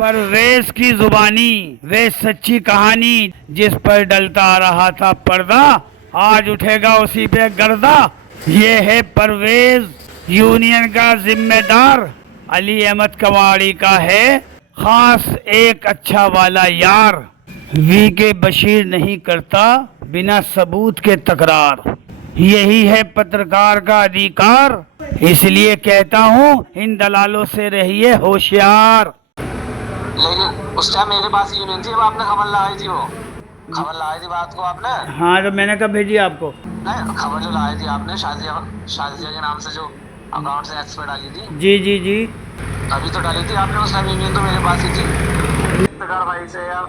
परवेज की जुबानी वे सच्ची कहानी जिस पर डलता रहा था पर्दा, आज उठेगा उसी पे गर्दा। ये है परवेज यूनियन का जिम्मेदार, अली अहमद कवाड़ी का है खास एक अच्छा वाला यार। वी के बशीर नहीं करता बिना सबूत के तकरार, यही है पत्रकार का अधिकार, इसलिए कहता हूँ इन दलालों से रहिए होशियार। लेकिन उस टाइम मेरे पास यूनियन थी, आपने खबर लगाई थी, वो खबर लगाई थी बात को आपने। हाँ तो मैंने कब भेजी आपको? नहीं, खबर जो लगाई थी आपने शाजिया के नाम से जो अकाउंट से एक्सपर्ट डाली थी। जी जी जी। अभी तो डाली थी आपने, उस टाइम यूनियन तो मेरे पास ही थी। पत्रकार भाई से यार,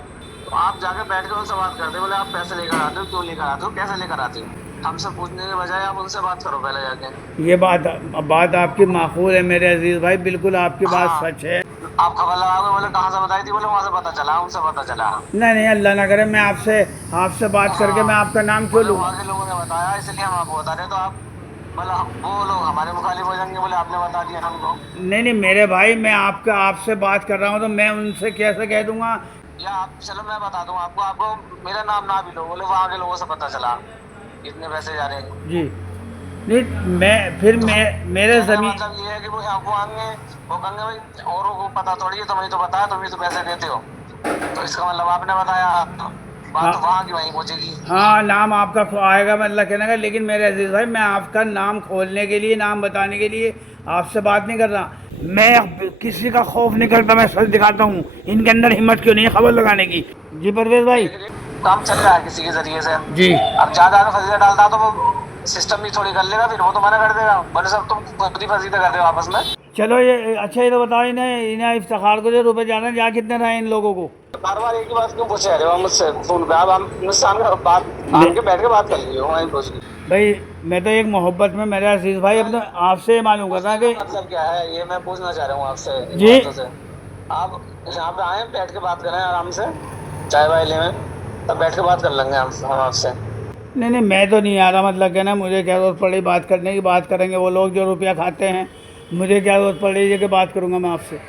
तो आप जाके बैठ के उनसे बात करते, बोले आप पैसे लेकर आते हो, क्यों लेकर आते हो, कैसे लेकर आते हो? हमसे पूछने के बजाय आप उनसे बात करो पहले जाके। ये बात आपकी माकूल है मेरे अजीज भाई, बिल्कुल आपकी बात सच है। आप खबर लगाओगे, बोले कहाँ से बताई थी, बोले वहाँ से पता चला, उनसे पता चला। नहीं अल्लाह ना करे, मैं आपसे बात करके मैं आपका नाम क्यों लूँ? वहाँ के लोगों ने बताया, इसलिए हम आपको बता रहे, तो आप बोला वो लोग हमारे मुखालिफ हो जाएंगे, बोले आपने बता दिया हमको। नहीं मेरे भाई, मैं आपसे बात कर रहा हूँ तो मैं उनसे कैसे कह दूंगा? या आप चलो मैं बता दूँ आपको मेरा नाम ना भी लो, बोले वहाँ के लोगों से पता चला इतने पैसे जा रहे हैं जी। नहीं मेरे जमीन मतलब ये है कि वो आएंगे, वो कहेंगे भाई और को पता थोड़ी है, तुम्हें तो बताया, तुम ही तो पैसे देते हो, तो इसका मतलब आपने बताया, बात तो वहाँ की वहीं पहुँचेगी। हाँ, नाम आपका आएगा मतलब कहने का, लेकिन मेरे अजीज भाई मैं आपका नाम खोलने के लिए, नाम बताने के लिए आपसे बात नहीं कर रहा। मैं किसी का खौफ नहीं करता, मैं सच दिखाता हूँ। इनके अंदर हिम्मत क्यों नहीं है खबर लगाने की? जी परवेज भाई, काम चल रहा है किसी के जरिए से जी। अब ज्यादा फर्जीदा डालता तो वो सिस्टम भी थोड़ी कर लेगा, फिर वो तो मना कर देगा, बोले सब तुम खुद ही फर्जीदा कर रहे हो आपस में। चलो ये अच्छा, ये तो बताओ इन्हें इफ्तिखार को जो रुपए जाना जा कितने रहे इन लोगों को? बार बार एक ही बात क्यों पूछ रहे हो मुझसे फोन पे? आप मुझसे बात आके बैठ के बात कर लीजिए वहीं पूछ लीजिए। भाई मैं तो एक मोहब्बत में मेरे अजीज भाई अपने आपसे मालूम करता कि मतलब क्या है, ये मैं पूछना चाह रहा हूँ आपसे जी। से आप यहाँ पे आए, बैठ के बात करें आराम से, चाय वाय ले तब बैठ के बात कर लेंगे हम आपसे। नहीं मैं तो नहीं आ रहा, मतलब कहना मुझे क्या जरूरत पड़ी बात करने की? बात करेंगे वो लोग जो रुपया खाते हैं, मुझे क्या जरूरत पड़ रही है कि बात करूँगा मैं आपसे?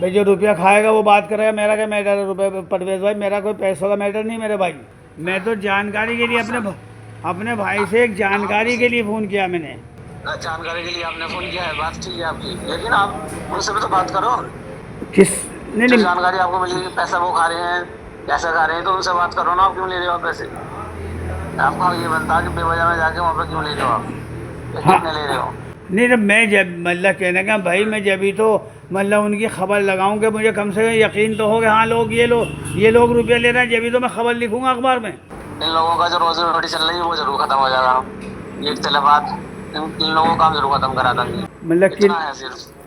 भाई जो रुपया खाएगा वो बात करेगा, मेरा क्या मैटर है रुपये? परवेज भाई मेरा कोई पैसों का मैटर नहीं मेरे भाई, मैं तो जानकारी के लिए अपने भाई से एक जानकारी के लिए फ़ोन किया मैंने। जानकारी के लिए आपने फोन किया है, बात ठीक है आपकी, लेकिन आप उनसे भी तो बात करो। किस? नहीं जानकारी आपको मिली, पैसा वो खा रहे हैं, कैसे खा रहे हैं, तो उनसे बात करो ना, आप क्यों ले रहे हो पैसे? आपको ये बनता कि बेवजह में जाके वहाँ पर क्यों ले रहे हो आप, कितने ले रहे हो? नहीं तो मैं जब मतलब कहने का भाई, मैं जब ही तो मतलब उनकी खबर लगाऊं कि मुझे कम से कम यकीन तो हो कि हाँ लोग ये लोग रुपये ले रहे हैं, जब ही तो मैं खबर लिखूंगा अखबार में। इन लोगों का जो रोजी रोटी चल रही है वो जरूर खत्म हो जाएगा, ये तलबात इन लोगों का काम जरूर खत्म करा देंगे। मतलब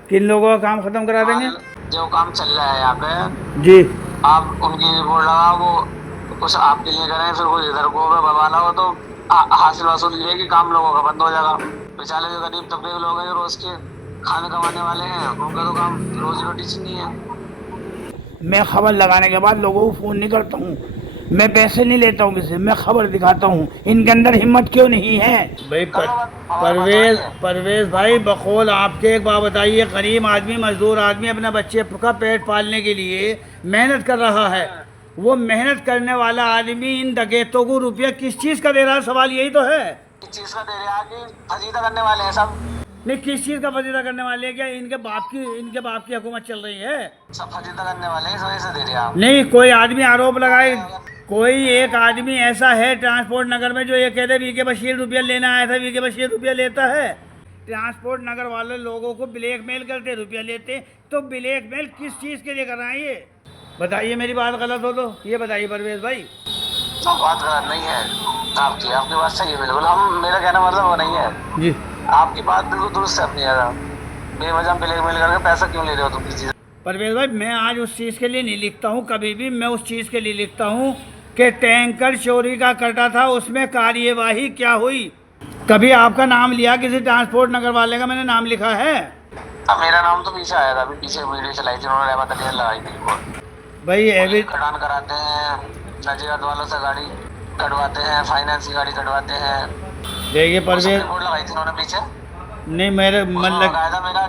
किन लोगों का काम खत्म करा देंगे? जो काम चल रहा है यहाँ पे जी, आप उनकी रिपोर्ट लगाओ, वो कुछ आपके लिए करें, फिर वो इधर को बवाला हो तो हासिल वसूल ये कि काम लोगों का बंद हो जाएगा। बेचारे जो गरीब तबके के लोग हैं, जो रोज के खाने कमाने वाले हैं, उनका तो काम रोजी रोटी छीननी है। मैं खबर लगाने के बाद लोगों को फ़ोन नहीं करता हूँ, मैं पैसे नहीं लेता हूँ किसी, मैं खबर दिखाता हूँ। इनके अंदर हिम्मत क्यों नहीं है भाई? परवेज भाई बकौल आपके एक बात बताइए, गरीब आदमी, मजदूर आदमी अपने बच्चे का पेट पालने के लिए मेहनत कर रहा है, वो मेहनत करने वाला आदमी इन डकैतों को रुपया किस चीज़ का दे रहा है? सवाल यही तो है। किस चीज़ का दे रहा है कि फजीदा करने वाले हैं सब? नहीं, किस चीज़ का फजीदा करने वाले हैं? क्या इनके बाप की हुकूमत चल रही है? सब फजीदा करने वाले हैं, इस वजह से दे रहे हैं। नहीं, कोई आदमी आरोप लगाए, कोई एक आदमी ऐसा है ट्रांसपोर्ट नगर में जो ये कहते वी के बशीर रुपया लेना आया था, वी के बशीर रुपया लेता है? ट्रांसपोर्ट नगर वाले लोगों को ब्लैकमेल करते, रुपया लेते, तो ब्लैकमेल किस चीज़ के लिए कर रहे हैं ये बताइए? मेरी बात गलत हो तो ये बताइए परवेज भाई। तो बात गलत नहीं है आपकी बात सही है बिल्कुल, मेरा कहना मतलब वो नहीं है जी, आपकी बात बिल्कुल दुरुस्त है अपनी। बेवजह ब्लैकमेल करके पैसा क्यों ले रहे हो तुम किसी से? परवेज भाई मैं आज उस चीज़ के लिए नहीं लिखता हूँ, कभी भी मैं उस चीज़ के लिए लिखता हूँ कि टैंकर चोरी का कटा था, उसमें कार्यवाही क्या हुई? कभी आपका नाम लिया किसी ट्रांसपोर्ट नगर वाले का? मैंने नाम लिखा है? अब मेरा नाम तो पीछे आया था, अभी पीछे वीडियो चलाई थी उन्होंने, रहमत अली लगाई थी भाई। एवरेज कटान कराते हैं, नजीरत वालों से गाड़ी कटवाते हैं, फाइनेंस की गाड़ी कटवाते हैं। देखिए परवेज, रिपोर्ट लगाई थी उन्होंने पीछे, नहीं मेरे मतलब लगाया था, मेरा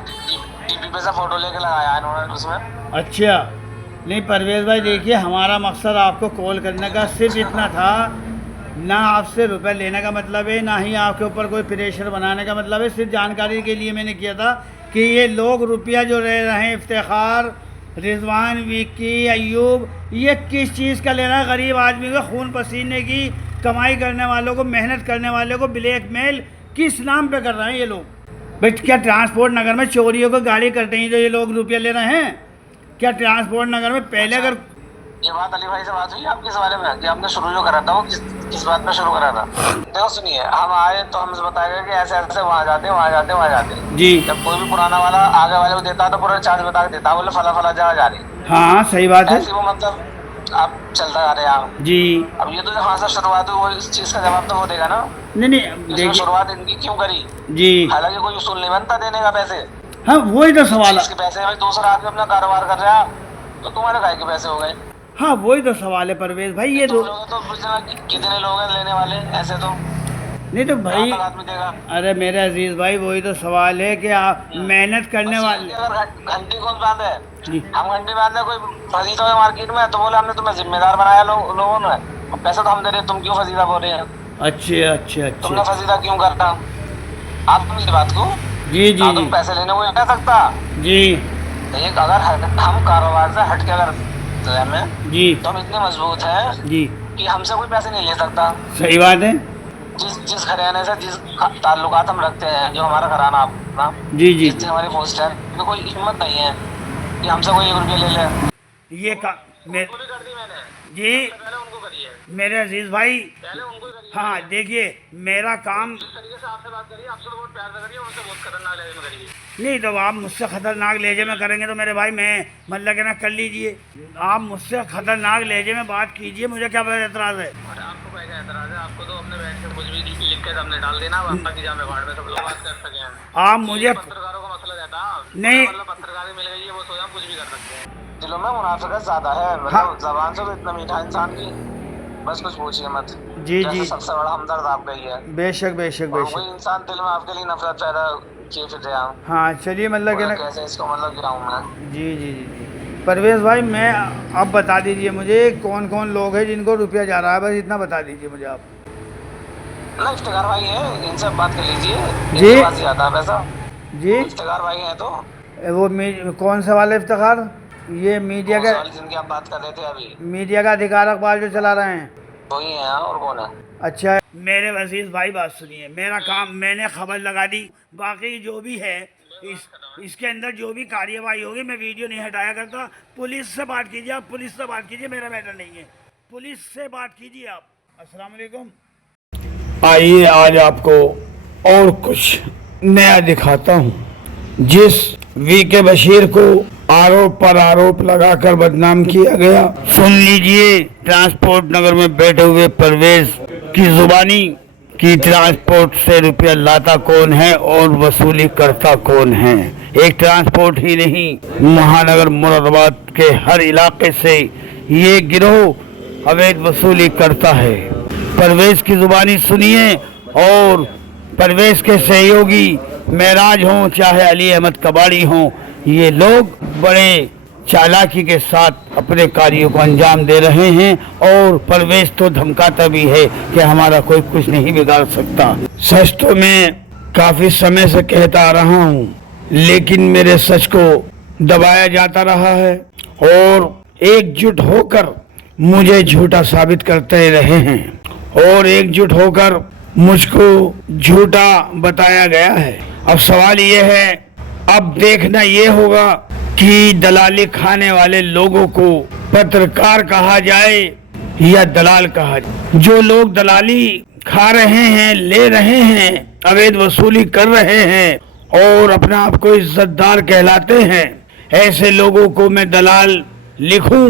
टीपी पे से फोटो लेके लगाया इन्होंने उसमें। अच्छा, नहीं परवेज भाई देखिए, हमारा मकसद आपको कॉल करने का सिर्फ इतना था, ना आपसे रुपए लेने का मतलब है, ना ही आपके ऊपर कोई प्रेशर बनाने का मतलब है। सिर्फ जानकारी के लिए मैंने किया था कि ये लोग रुपया जो ले रहे हैं, इफ्तिखार, रिजवान, विक्की, अयूब, ये किस चीज़ का ले रहा है? गरीब आदमी को खून पसीने की कमाई करने वालों को, मेहनत करने वालों को ब्लैकमेल किस नाम पे कर रहे हैं ये लोग? भाई क्या ट्रांसपोर्ट नगर में चोरियों को गाड़ी करते हैं जो ये लोग रुपया ले रहे हैं? क्या ट्रांसपोर्ट नगर में पहले अगर ये बात अली भाई से बात हुई आपके इस बारे में कि आपने शुरू जो करा था वो किस बात पे शुरू करा था? देखो सुनिए, हम आए तो हमसे बताया गया कि ऐसे ऐसे वहाँ जाते वहाँ जाते वहाँ जाते जी, जब कोई भी पुराना वाला आगे वाले को देता तो पूरा चार्ज बता के देता, बोले फला फला जगह जा रही। हाँ सही बात है ऐसी वो मतलब आप चलता आ रहे हैं जी। अब ये तो जहाँ से शुरुआत हुई वो इस चीज का जवाब तो वो देगा ना। नहीं इसमें देखिए शुरुआत इनकी क्यों करी? जी, हालांकि कोई उसूल नहीं बनता देने का पैसे, हाँ वही तो सवाल है। इसके पैसे भाई दूसरा आदमी अपना कारोबार कर रहा तो तुम्हारे काय के पैसे हो गए? हाँ वही तो सवाल है परवेज भाई, ये तुम लोग तो कितने लोग हैं लेने वाले ऐसे तो नहीं तो भाई, कहाँ तक आदमी देगा? अरे मेरे अजीज भाई वही तो सवाल है कि आप मेहनत करने बस वाले ये कि अगर घंटी कौन बांधे, जी, हम घंटी बांधे कोई फसीदा है मार्केट में तो बोले हमने तुम्हें जिम्मेदार बनाया लोगों ने, अब पैसा तो हम दे रहे, तुम क्यों फसीदा बोल रहे हैं? अच्छे तुमने फसीदा क्यों करता? आप मेरी बात को जी ना जी तुम पैसे लेने को कह सकता। जी एक अगर हम कारोबार से हट के अगर में जी तो हम इतने मजबूत हैं जी, कि हमसे कोई पैसे नहीं ले सकता। सही बात है जिस घराने से जिस ताल्लुकात हम रखते हैं, जो हमारा घराना अपना, जी जी जिससे हमारी पोस्ट है, तो कोई हिम्मत नहीं है कि हमसे कोई 1 रुपया ले ले। ये का मैं भी कर दी मैंने, जी पहले उनको करी है, मेरे अजीज भाई, पहले उनको करी है। हाँ देखिए मेरा काम जिस तरीके से आपसे बात करिए, आपसे तो बहुत प्यार से करिए, उनसे बहुत खतरनाक लहजे में करिए। नहीं तो आप मुझसे खतरनाक लहजे में करेंगे तो मेरे भाई मैं मतलब कहना कर लीजिए, आप मुझसे खतरनाक लहजे में बात कीजिए, मुझे क्या एतराज़ है? और आपको क्या एतराज है? आपको तो अपने बैठ के कुछ भी लिख के सामने डाल देना, बाकी जामे भाड़ में सब लोग बात कर सके। आप मुझे पत्रकारों का मसला रहता नहीं, मतलब पत्रकारी मिल गई है वो सोचा कुछ भी कर सकते हैं। दिलों में मुनाफिकत ज्यादा है, हाँ। मतलब जबान से तो इतना मीठा इंसान की बस कुछ पूछिए मत। जी जैसे जी, सबसे बड़ा हमदर्द आपका ही है। बेशक बेशक और बेशक, कोई इंसान दिल में आपके लिए नफरत पैदा किए फिर रहा हूँ। हाँ चलिए मतलब कहना कैसे इसको मतलब क्या हूँ मैं? जी जी जी जी परवेज भाई, मैं अब बता दीजिए मुझे कौन कौन लोग हैं जिनको रुपया जा रहा है, बस इतना बता दीजिए मुझे आप। ना इफ्तिकार भाई है, इनसे बात कर लीजिए, जी। इनके पास ही आता है पैसा। जी इफ्तिकार भाई है तो वो कौन सा वाला इफ्तिखार? ये मीडिया का, जिनकी आप बात कर रहे थे अभी, मीडिया का अधिकार अखबार जो चला रहे हैं? वही है और कौन है? अच्छा मेरे अजीज भाई बात सुनिए, मेरा काम, मैंने खबर लगा दी, बाकी जो भी है इसके अंदर जो भी कार्यवाही होगी मैं वीडियो नहीं हटाया करता। पुलिस से बात कीजिए, आप पुलिस से बात कीजिए, मेरा मैटर नहीं है, पुलिस से बात कीजिए आप। अस्सलाम वालेकुम। आइए आज आपको और कुछ नया दिखाता हूँ। जिस वीके बशीर को आरोप पर आरोप लगाकर बदनाम किया गया, सुन लीजिए ट्रांसपोर्ट नगर में बैठे हुए परवेज की जुबानी कि ट्रांसपोर्ट से रुपया लाता कौन है और वसूली करता कौन है। एक ट्रांसपोर्ट ही नहीं, महानगर मुरादाबाद के हर इलाके से ये गिरोह अवैध वसूली करता है। परवेज की जुबानी सुनिए, और परवेज के सहयोगी महराज हों चाहे अली अहमद कबाड़ी हों, ये लोग बड़े चालाकी के साथ अपने कार्यों को अंजाम दे रहे हैं, और परवेज तो धमकाता भी है कि हमारा कोई कुछ नहीं बिगाड़ सकता। सच तो मैं काफी समय से कहता आ रहा हूँ, लेकिन मेरे सच को दबाया जाता रहा है और एकजुट होकर मुझे झूठा साबित करते रहे हैं, और एकजुट होकर मुझको झूठा बताया गया है। अब सवाल ये है, अब देखना ये होगा कि दलाली खाने वाले लोगों को पत्रकार कहा जाए या दलाल कहा जाए। जो लोग दलाली खा रहे हैं, ले रहे हैं, अवैध वसूली कर रहे हैं और अपना आप को इज्जतदार कहलाते हैं, ऐसे लोगों को मैं दलाल लिखूं,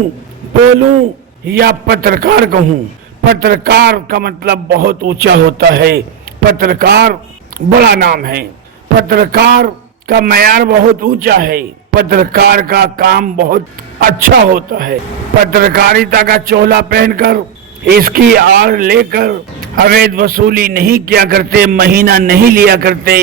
बोलूं या पत्रकार कहूं? पत्रकार का मतलब बहुत ऊंचा होता है, पत्रकार बड़ा नाम है, पत्रकार का मयार बहुत ऊंचा है, पत्रकार का काम बहुत अच्छा होता है। पत्रकारिता का चोला पहनकर इसकी आड़ लेकर अवैध वसूली नहीं किया करते, महीना नहीं लिया करते,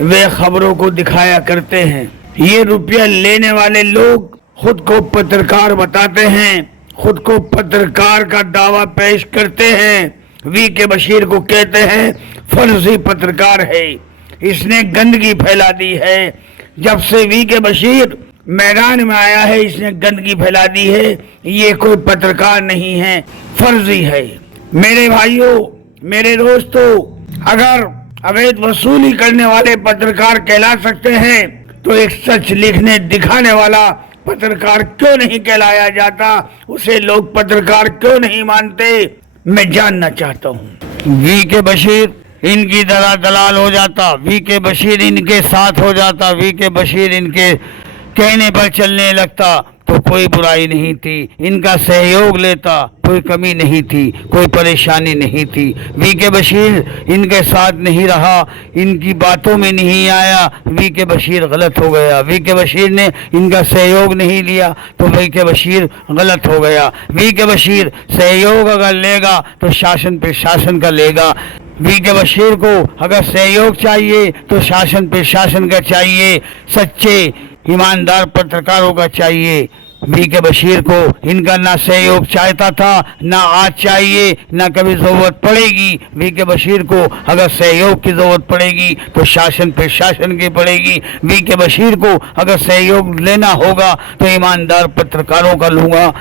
वे खबरों को दिखाया करते हैं। ये रुपया लेने वाले लोग खुद को पत्रकार बताते हैं, खुद को पत्रकार का दावा पेश करते हैं। वी के बशीर को कहते हैं फर्जी पत्रकार है, इसने गंदगी फैला दी है। जब से वी के बशीर मैदान में आया है इसने गंदगी फैला दी है। ये कोई पत्रकार नहीं है, फर्जी है। मेरे भाइयों, मेरे दोस्तों, अगर अवैध वसूली करने वाले पत्रकार कहला सकते हैं तो एक सच लिखने दिखाने वाला पत्रकार क्यों नहीं कहलाया जाता? उसे लोग पत्रकार क्यों नहीं मानते? मैं जानना चाहता हूँ। वी के बशीर इनकी तरह दलाल हो जाता, वी के बशीर इनके साथ हो जाता, वी के बशीर इनके कहने पर चलने लगता तो कोई बुराई नहीं थी, इनका सहयोग लेता कोई कमी नहीं थी, कोई परेशानी नहीं थी। वी के बशीर इनके साथ नहीं रहा, इनकी बातों में नहीं आया, वी के बशीर गलत हो गया। वी के बशीर ने इनका सहयोग नहीं लिया तो वी के बशीर गलत हो गया। वी के बशीर सहयोग अगर लेगा तो शासन पे शासन का लेगा। वी के बशीर को अगर सहयोग चाहिए तो शासन पे शासन का चाहिए, सच्चे ईमानदार पत्रकारों का चाहिए। वी के बशीर को इनका ना सहयोग चाहता था, ना आज चाहिए, ना कभी जरूरत पड़ेगी। वी के बशीर को अगर सहयोग की जरूरत पड़ेगी तो शासन पे शासन की पड़ेगी। वी के बशीर को अगर सहयोग लेना होगा तो ईमानदार पत्रकारों का लूंगा,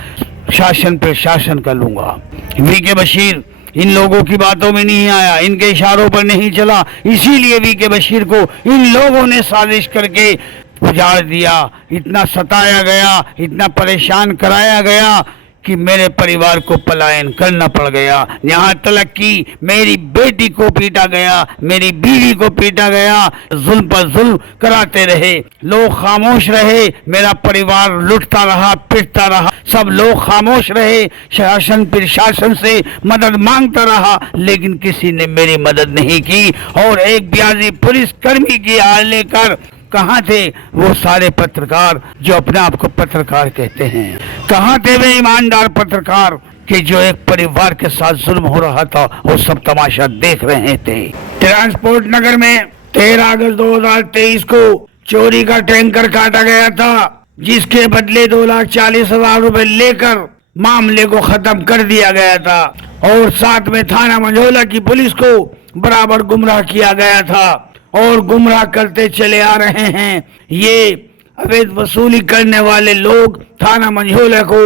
शासन पे शासन का लूंगा। वी के बशीर इन लोगों की बातों में नहीं आया, इनके इशारों पर नहीं चला, इसीलिए वी के बशीर को इन लोगों ने साजिश करके उजाड़ दिया। इतना सताया गया, इतना परेशान कराया गया कि मेरे परिवार को पलायन करना पड़ गया। यहाँ तक कि मेरी बेटी को पीटा गया, मेरी बीवी को पीटा गया, जुल्म पर जुल्म कराते रहे। लोग खामोश रहे, मेरा परिवार लुटता रहा, पिटता रहा, सब लोग खामोश रहे। शासन प्रशासन से मदद मांगता रहा लेकिन किसी ने मेरी मदद नहीं की। और एक ब्याजी पुलिस कर्मी की हाल लेकर कहाँ थे वो सारे पत्रकार जो अपने आप को पत्रकार कहते हैं? कहाँ थे वे ईमानदार पत्रकार कि जो एक परिवार के साथ जुल्म हो रहा था वो सब तमाशा देख रहे थे? ट्रांसपोर्ट नगर में 13 अगस्त 2023 को चोरी का टैंकर काटा गया था, जिसके बदले 2,40,000 रुपए लेकर मामले को खत्म कर दिया गया था। और साथ में थाना मंझोला की पुलिस को बराबर गुमराह किया गया था और गुमराह करते चले आ रहे हैं। ये अवैध वसूली करने वाले लोग थाना मंझोला को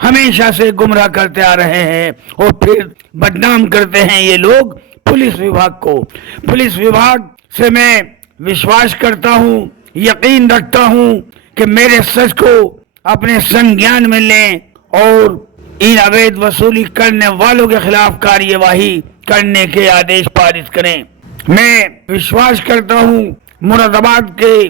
हमेशा से गुमराह करते आ रहे हैं और फिर बदनाम करते हैं ये लोग पुलिस विभाग को। पुलिस विभाग से मैं विश्वास करता हूँ, यकीन रखता हूँ कि मेरे सच को अपने संज्ञान में लें और इन अवैध वसूली करने वालों के खिलाफ कार्यवाही करने के आदेश पारित करें। मैं विश्वास करता हूँ मुरादाबाद के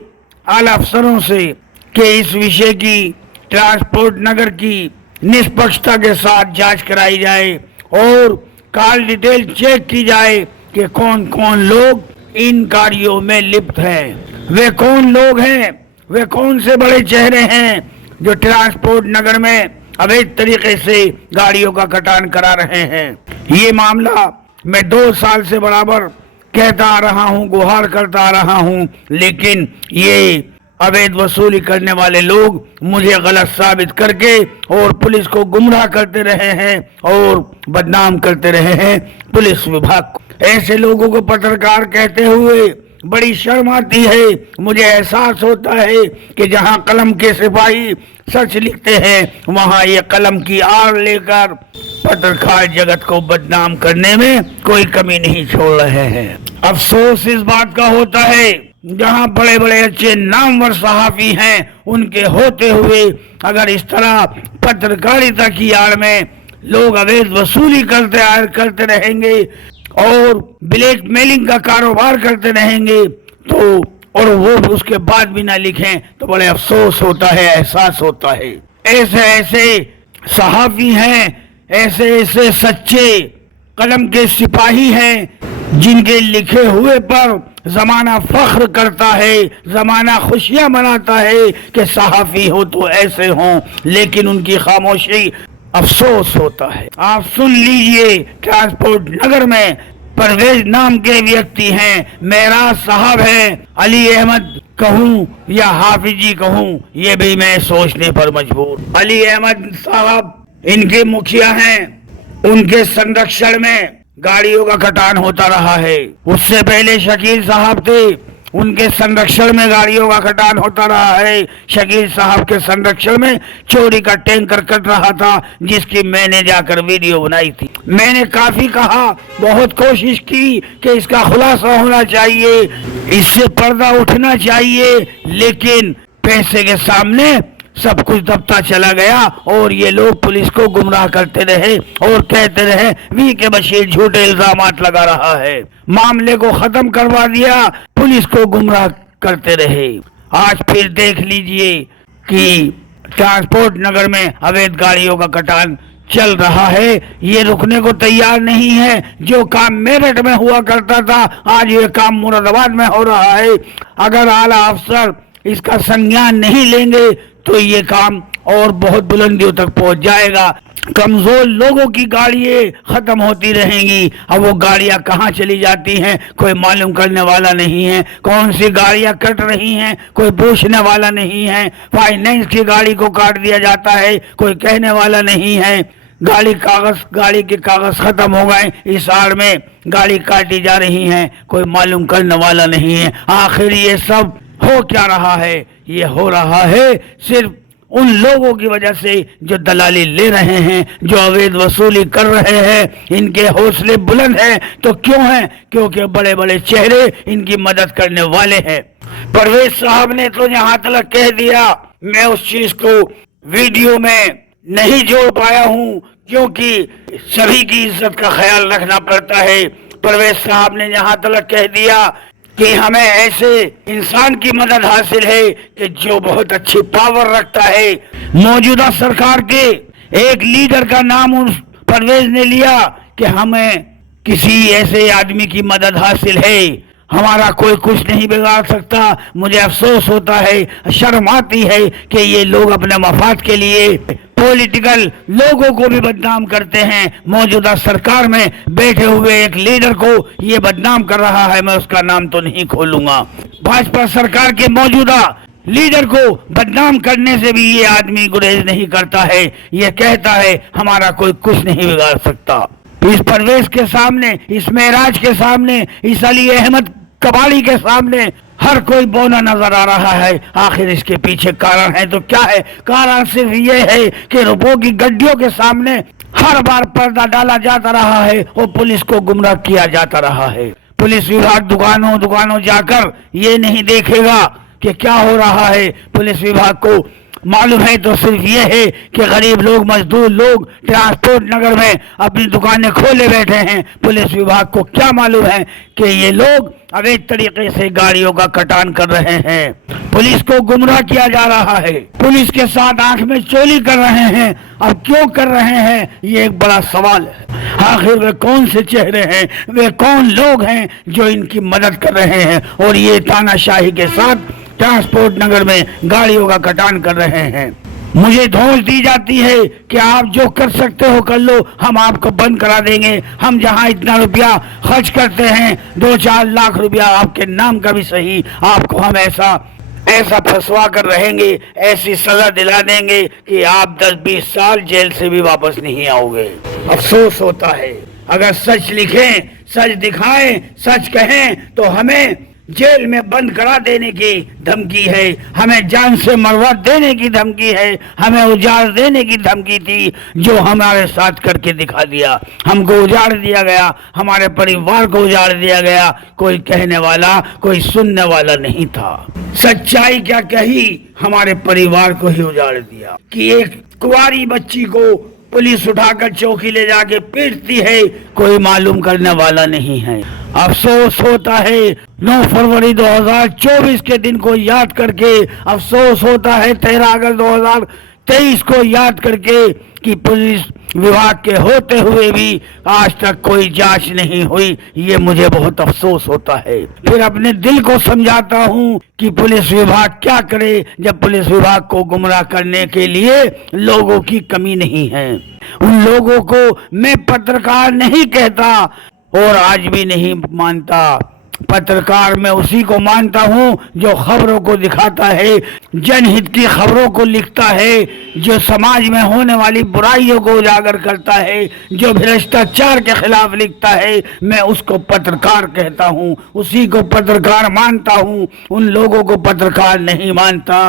आला अफसरों से कि इस विषय की ट्रांसपोर्ट नगर की निष्पक्षता के साथ जांच कराई जाए और कॉल डिटेल चेक की जाए कि कौन कौन लोग इन कार्यों में लिप्त हैं। वे कौन लोग हैं, वे कौन से बड़े चेहरे हैं जो ट्रांसपोर्ट नगर में अवैध तरीके से गाड़ियों का कटान करा रहे हैं। ये मामला मैं 2 साल से बराबर कहता आ रहा हूँ, गुहार करता आ रहा हूँ, लेकिन ये अवैध वसूली करने वाले लोग मुझे गलत साबित करके और पुलिस को गुमराह करते रहे हैं और बदनाम करते रहे हैं पुलिस विभाग को। ऐसे लोगों को पत्रकार कहते हुए बड़ी शर्म आती है। मुझे एहसास होता है कि जहाँ कलम के सिपाही सच लिखते हैं वहाँ ये कलम की आड़ लेकर पत्रकार जगत को बदनाम करने में कोई कमी नहीं छोड़ रहे हैं। अफसोस इस बात का होता है जहाँ बड़े बड़े अच्छे नामवर सहाफी हैं उनके होते हुए अगर इस तरह पत्रकारिता की आड़ में लोग अवैध वसूली करते रहेंगे और ब्लैकमेलिंग का कारोबार करते रहेंगे तो और वो उसके बाद भी ना लिखें तो बड़े अफसोस होता है, एहसास होता है। ऐसे ऐसे सहाफी हैं, ऐसे ऐसे सच्चे कलम के सिपाही हैं जिनके लिखे हुए पर जमाना फख्र करता है, जमाना खुशियां मनाता है कि सहाफी हो तो ऐसे हों, लेकिन उनकी खामोशी अफसोस होता है। आप सुन लीजिए ट्रांसपोर्ट नगर में परवेज नाम के व्यक्ति हैं, मेराज साहब है, अली अहमद कहूँ या हाफिजी कहूँ, ये भी मैं सोचने पर मजबूर। अली अहमद साहब इनके मुखिया हैं, उनके संरक्षण में गाड़ियों का कटान होता रहा है। उससे पहले शकील साहब थे, उनके संरक्षण में गाड़ियों का कटान होता रहा है। शकील साहब के संरक्षण में चोरी का टैंकर कट रहा था, जिसकी मैंने जाकर वीडियो बनाई थी। मैंने काफी कहा, बहुत कोशिश की कि इसका खुलासा होना चाहिए, इससे पर्दा उठना चाहिए, लेकिन पैसे के सामने सब कुछ दबता चला गया और ये लोग पुलिस को गुमराह करते रहे और कहते रहे वी के बशीर झूठे इल्जामात लगा रहा है। मामले को खत्म करवा दिया, पुलिस को गुमराह करते रहे। आज फिर देख लीजिए कि ट्रांसपोर्ट नगर में अवैध गाड़ियों का कटान चल रहा है, ये रुकने को तैयार नहीं है। जो काम मेरठ में हुआ करता था, आज ये काम मुरादाबाद में हो रहा है। अगर आला अफसर इसका संज्ञान नहीं लेंगे तो ये काम और बहुत बुलंदियों तक पहुंच जाएगा। कमजोर लोगों की गाड़ियां खत्म होती रहेंगी। अब वो गाड़ियां कहाँ चली जाती हैं कोई मालूम करने वाला नहीं है। कौन सी गाड़ियां कट रही हैं कोई पूछने वाला नहीं है। फाइनेंस की गाड़ी को काट दिया जाता है, कोई कहने वाला नहीं है। गाड़ी के कागज खत्म हो गए, इस आड़ में गाड़ी काटी जा रही है, कोई मालूम करने वाला नहीं है। आखिर ये सब हो क्या रहा है? ये हो रहा है सिर्फ उन लोगों की वजह से जो दलाली ले रहे हैं, जो अवैध वसूली कर रहे हैं। इनके हौसले बुलंद हैं तो क्यों हैं? क्योंकि बड़े बड़े चेहरे इनकी मदद करने वाले हैं। परवेज साहब ने तो यहाँ तक कह दिया, मैं उस चीज को वीडियो में नहीं जोड़ पाया हूँ क्योंकि सभी की इज्जत का ख्याल रखना पड़ता है। परवेज साहब ने यहाँ तक कह दिया कि हमें ऐसे इंसान की मदद हासिल है कि जो बहुत अच्छी पावर रखता है। मौजूदा सरकार के एक लीडर का नाम उस परवेज ने लिया कि हमें किसी ऐसे आदमी की मदद हासिल है, हमारा कोई कुछ नहीं बिगाड़ सकता। मुझे अफसोस होता है, शर्म आती है कि ये लोग अपने मफाद के लिए पॉलिटिकल लोगों को भी बदनाम करते हैं। मौजूदा सरकार में बैठे हुए एक लीडर को ये बदनाम कर रहा है, मैं उसका नाम तो नहीं खोलूंगा। भाजपा सरकार के मौजूदा लीडर को बदनाम करने से भी ये आदमी गुरेज नहीं करता है। ये कहता है हमारा कोई कुछ नहीं बिगाड़ सकता। इस परवेज के सामने, इस मेराज के सामने, इस अली अहमद कबाड़ी के सामने हर कोई बौना नजर आ रहा है। आखिर इसके पीछे कारण है तो क्या है? कारण सिर्फ ये है कि रुपयों की गड्डियों के सामने हर बार पर्दा डाला जाता रहा है और पुलिस को गुमराह किया जाता रहा है। पुलिस विभाग दुकानों जाकर ये नहीं देखेगा कि क्या हो रहा है। पुलिस विभाग को मालूम है तो सिर्फ ये है कि गरीब लोग, मजदूर लोग ट्रांसपोर्ट नगर में अपनी दुकानें खोले बैठे हैं। पुलिस विभाग को क्या मालूम है कि ये लोग अवैध तरीके से गाड़ियों का कटान कर रहे हैं। पुलिस को गुमराह किया जा रहा है, पुलिस के साथ आंख में चोली कर रहे हैं। अब क्यों कर रहे हैं ये एक बड़ा सवाल है। आखिर वे कौन से चेहरे हैं, वे कौन लोग हैं जो इनकी मदद कर रहे हैं और ये तानाशाही के साथ ट्रांसपोर्ट नगर में गाड़ियों का कटान कर रहे हैं। मुझे धौंस दी जाती है कि आप जो कर सकते हो कर लो, हम आपको बंद करा देंगे। हम जहां इतना रुपया खर्च करते हैं, 2-4 लाख रुपया आपके नाम का भी सही, आपको हम ऐसा फंसवा कर रहेंगे, ऐसी सजा दिला देंगे कि आप 10-20 साल जेल से भी वापस नहीं आओगे। अफसोस होता है, अगर सच लिखें, सच दिखाएं, सच कहें तो हमें जेल में बंद करा देने की धमकी है, हमें जान से मरवा देने की धमकी है, हमें उजाड़ देने की धमकी थी जो हमारे साथ करके दिखा दिया। हमको उजाड़ दिया गया, हमारे परिवार को उजाड़ दिया गया। कोई कहने वाला, कोई सुनने वाला नहीं था। सच्चाई क्या कही, हमारे परिवार को ही उजाड़ दिया कि एक कुंवारी बच्ची को पुलिस उठाकर चौकी ले जाके पीटती है, कोई मालूम करने वाला नहीं है। अफसोस होता है 9 फरवरी 2024 के दिन को याद करके, अफसोस होता है 13 अगस्त 2023 को याद करके कि पुलिस विभाग के होते हुए भी आज तक कोई जांच नहीं हुई। ये मुझे बहुत अफसोस होता है। फिर अपने दिल को समझाता हूँ कि पुलिस विभाग क्या करे जब पुलिस विभाग को गुमराह करने के लिए लोगों की कमी नहीं है। उन लोगों को मैं पत्रकार नहीं कहता, और आज भी नहीं मानता। पत्रकार मैं उसी को मानता हूँ जो खबरों को दिखाता है, जनहित की खबरों को लिखता है, जो समाज में होने वाली बुराइयों को उजागर करता है, जो भ्रष्टाचार के खिलाफ लिखता है, मैं उसको पत्रकार कहता हूँ, उसी को पत्रकार मानता हूँ। उन लोगों को पत्रकार नहीं मानता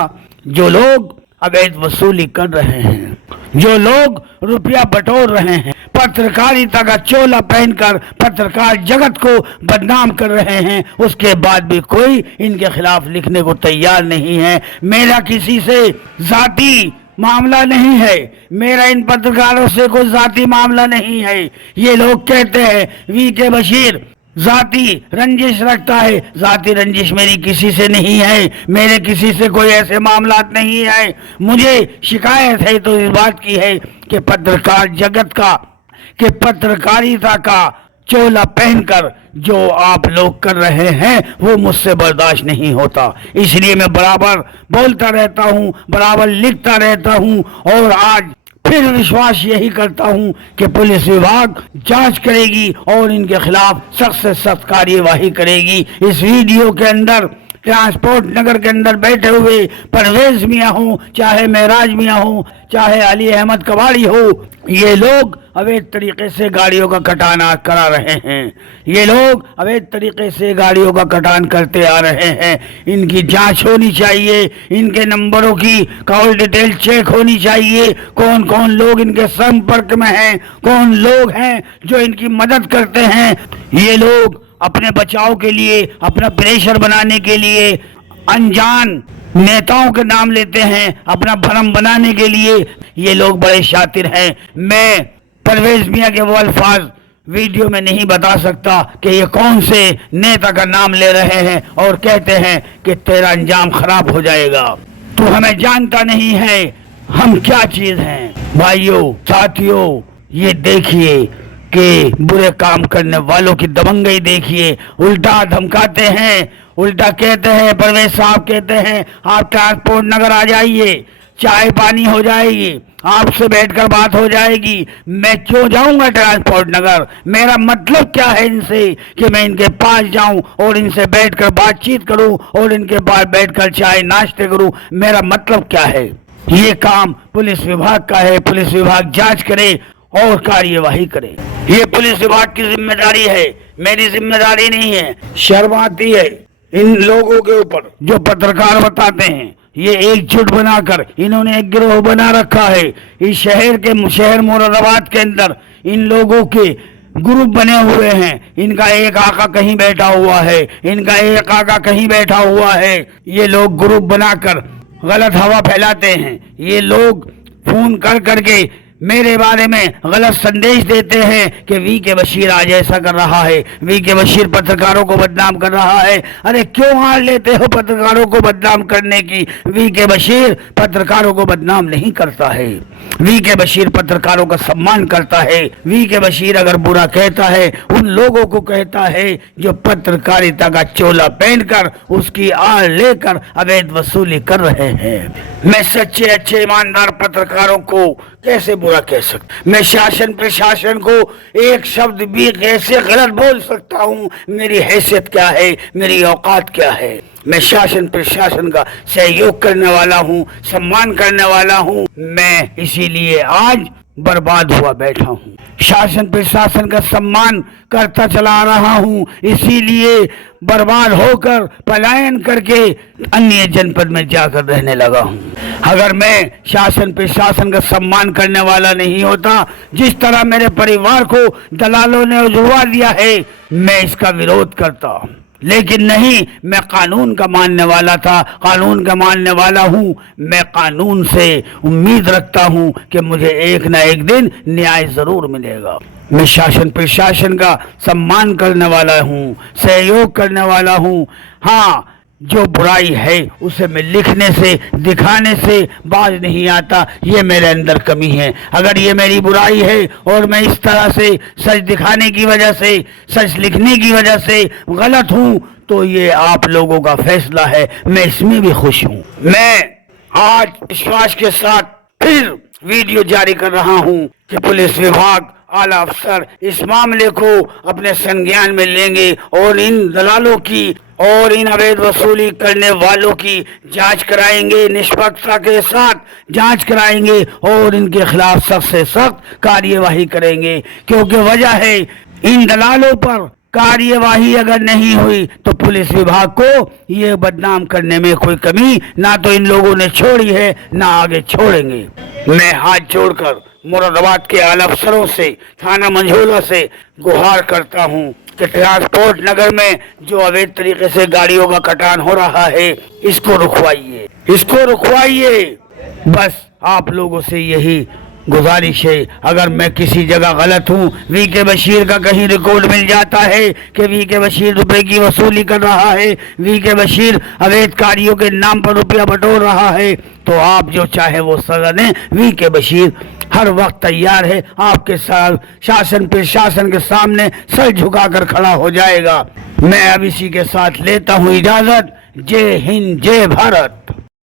जो लोग अवैध वसूली कर रहे हैं, जो लोग रुपया बटोर रहे हैं, पत्रकारिता का चोला पहनकर पत्रकार जगत को बदनाम कर रहे हैं। उसके बाद भी कोई इनके खिलाफ लिखने को तैयार नहीं है। मेरा किसी से जाति मामला नहीं है, मेरा इन पत्रकारों से कोई जाति मामला नहीं है। ये लोग कहते हैं वीके बशीर जाति रंजिश रखता है, जाति रंजिश मेरी किसी से नहीं है, मेरे किसी से कोई ऐसे मामलात नहीं है। मुझे शिकायत है तो इस बात की है कि पत्रकार जगत का, कि पत्रकारिता का चोला पहनकर जो आप लोग कर रहे हैं वो मुझसे बर्दाश्त नहीं होता। इसलिए मैं बराबर बोलता रहता हूँ, बराबर लिखता रहता हूँ और आज फिर विश्वास यही करता हूं कि पुलिस विभाग जांच करेगी और इनके खिलाफ सख्त से सख्त कार्यवाही करेगी। इस वीडियो के अंदर ट्रांसपोर्ट नगर के अंदर बैठे हुए परवेज मियाँ हो, चाहे महराज मियाँ हो, चाहे अली अहमद कबाड़ी हो, ये लोग अवैध तरीके से गाड़ियों का कटान करा रहे हैं। ये लोग अवैध तरीके से गाड़ियों का कटान करते आ रहे हैं। इनकी जांच होनी चाहिए, इनके नंबरों की कॉल डिटेल चेक होनी चाहिए, कौन कौन लोग इनके संपर्क में हैं, कौन लोग हैं जो इनकी मदद करते हैं। ये लोग अपने बचाव के लिए, अपना प्रेशर बनाने के लिए अनजान नेताओं के नाम लेते हैं, अपना भरम बनाने के लिए। ये लोग बड़े शातिर हैं। मैं परवेज मियाँ के वो अल्फाज वीडियो में नहीं बता सकता कि ये कौन से नेता का नाम ले रहे हैं और कहते हैं कि तेरा अंजाम खराब हो जाएगा, तू हमें जानता नहीं है हम क्या चीज हैं। भाइयों साथियों, ये देखिए कि बुरे काम करने वालों की दबंगई देखिए। उल्टा धमकाते हैं, उल्टा कहते हैं, परवेज साहब कहते हैं आप ट्रांसपोर्ट नगर आ जाइए, चाय पानी हो जाएगी, आपसे बैठकर बात हो जाएगी। मैं क्यों जाऊंगा ट्रांसपोर्ट नगर? मेरा मतलब क्या है इनसे कि मैं इनके पास जाऊं और इनसे बैठकर बातचीत करूं और इनके पास बैठकर चाय नाश्ते करूं? मेरा मतलब क्या है? ये काम पुलिस विभाग का है। पुलिस विभाग जांच करे और कार्यवाही करे। ये पुलिस विभाग की जिम्मेदारी है, मेरी जिम्मेदारी नहीं है। शर्म आती है इन लोगों के ऊपर जो पत्रकार बताते हैं। ये एकजुट बनाकर इन्होंने एक गिरोह बना रखा है। इस शहर मुरादाबाद के अंदर इन लोगों के ग्रुप बने हुए हैं। इनका एक आका कहीं बैठा हुआ है, इनका एक आका कहीं बैठा हुआ है। ये लोग ग्रुप बनाकर गलत हवा फैलाते हैं। ये लोग फोन कर करके मेरे बारे में गलत संदेश देते हैं कि वीके बशीर आज ऐसा कर रहा है, वीके बशीर पत्रकारों को बदनाम कर रहा है। अरे क्यों हार लेते हो पत्रकारों को बदनाम करने की? वीके बशीर पत्रकारों को बदनाम नहीं करता है, वीके बशीर पत्रकारों का सम्मान करता है। वीके बशीर अगर बुरा कहता है उन लोगों को कहता है जो पत्रकारिता का चोला पहनकर उसकी आड़ लेकर अवैध वसूली कर रहे हैं। मैं सच्चे अच्छे ईमानदार पत्रकारों को कैसे बुरा कह सकता? मैं शासन प्रशासन को एक शब्द भी कैसे गलत बोल सकता हूँ? मेरी हैसियत क्या है, मेरी औकात क्या है? मैं शासन प्रशासन का सहयोग करने वाला हूँ, सम्मान करने वाला हूँ। मैं इसीलिए आज बर्बाद हुआ बैठा हूँ। शासन प्रशासन का सम्मान करता चला रहा हूँ, इसीलिए बर्बाद होकर पलायन करके अन्य जनपद में जाकर रहने लगा हूँ। अगर मैं शासन प्रशासन का सम्मान करने वाला नहीं होता, जिस तरह मेरे परिवार को दलालों ने उजड़वा दिया है, मैं इसका विरोध करता। लेकिन नहीं, मैं कानून का मानने वाला था, कानून का मानने वाला हूँ। मैं कानून से उम्मीद रखता हूँ कि मुझे एक ना एक दिन न्याय जरूर मिलेगा। मैं शासन प्रशासन का सम्मान करने वाला हूँ, सहयोग करने वाला हूँ। हाँ, जो बुराई है उसे मैं लिखने से दिखाने से बाज नहीं आता, ये मेरे अंदर कमी है। अगर ये मेरी बुराई है और मैं इस तरह से सच दिखाने की वजह से, सच लिखने की वजह से गलत हूँ तो ये आप लोगों का फैसला है। मैं इसमें भी खुश हूँ। मैं आज विश्वास के साथ फिर वीडियो जारी कर रहा हूं कि पुलिस विभाग आला अफसर इस मामले को अपने संज्ञान में लेंगे और इन दलालों की और इन अवैध वसूली करने वालों की जांच कराएंगे, निष्पक्षता के साथ जांच कराएंगे और इनके खिलाफ सख्त से सख्त कार्यवाही करेंगे। क्योंकि वजह है इन दलालों पर कार्यवाही अगर नहीं हुई तो पुलिस विभाग को ये बदनाम करने में कोई कमी ना तो इन लोगों ने छोड़ी है ना आगे छोड़ेंगे। मैं हाथ जोड़कर मुरादाबाद के आला अफसरों से, थाना मंझोला से गुहार करता हूँ कि ट्रांसपोर्ट नगर में जो अवैध तरीके से गाड़ियों का कटान हो रहा है इसको रुकवाइए, इसको रुकवाइए। बस आप लोगों से यही गुजारिश है। अगर मैं किसी जगह गलत हूँ, वीके बशीर का कहीं रिकॉर्ड मिल जाता है कि वीके बशीर रुपए की वसूली कर रहा है, वीके बशीर अवैध कार्यों के नाम पर रुपया बटोर रहा है, तो आप जो चाहे वो सजा दें। वीके बशीर हर वक्त तैयार है, आपके साथ शासन प्रशासन के सामने सर झुकाकर खड़ा हो जाएगा। मैं अब इसी के साथ लेता हूँ इजाजत। जय हिंद, जय भारत।